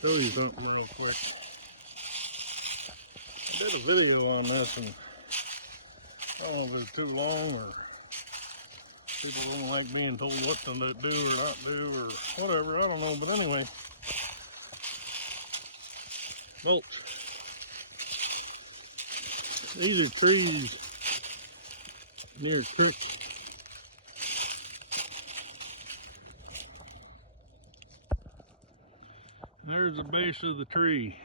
show you something real quick. I did a video on this, and I don't know if it's too long or people don't like being told what to do or not do or whatever. I don't know, but anyway, mulch. These are trees near creeks. There's the base of the tree.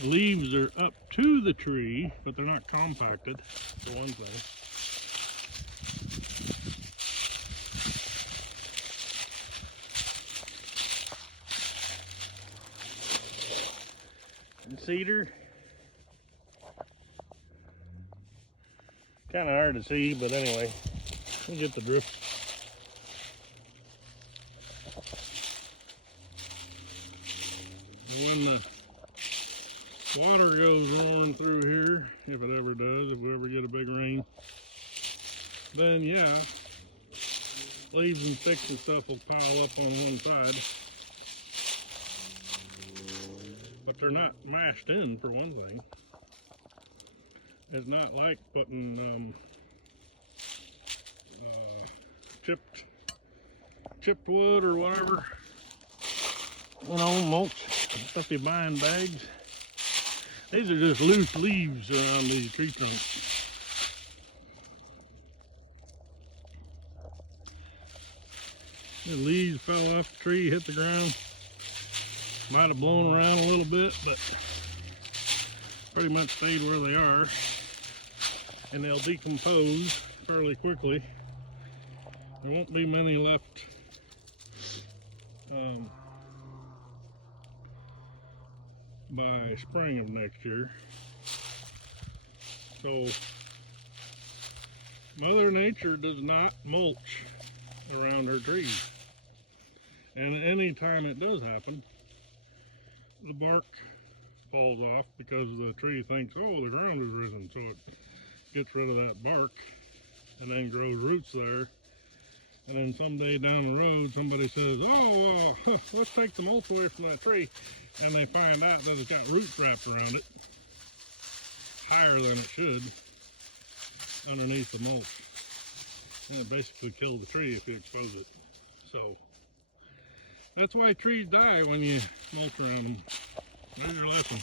The leaves are up to the tree, but they're not compacted, for one thing. And cedar, kind of hard to see, but anyway, you get the drift. When the water goes roaring through here, if it ever does, if we ever get a big rain, then yeah, leaves and sticks and stuff will pile up on one side. But they're not mashed in, for one thing. It's not like putting chipped wood or whatever, you know, mulch, stuff you buy in bags. These are just loose leaves around these tree trunks. The leaves fell off the tree, hit the ground. Might have blown around a little bit, but pretty much stayed where they are. And they'll decompose fairly quickly. There won't be many left by spring of next year. So Mother Nature does not mulch around her trees. And any time it does happen, the bark falls off because the tree thinks, oh, the ground has risen, so it gets rid of that bark and then grows roots there. And then someday down the road, somebody says, oh, let's take the mulch away from that tree. And they find out that it's got roots wrapped around it, higher than it should, underneath the mulch. And it basically kills the tree if you expose it. So that's why trees die when you mulch around them. There's your lesson.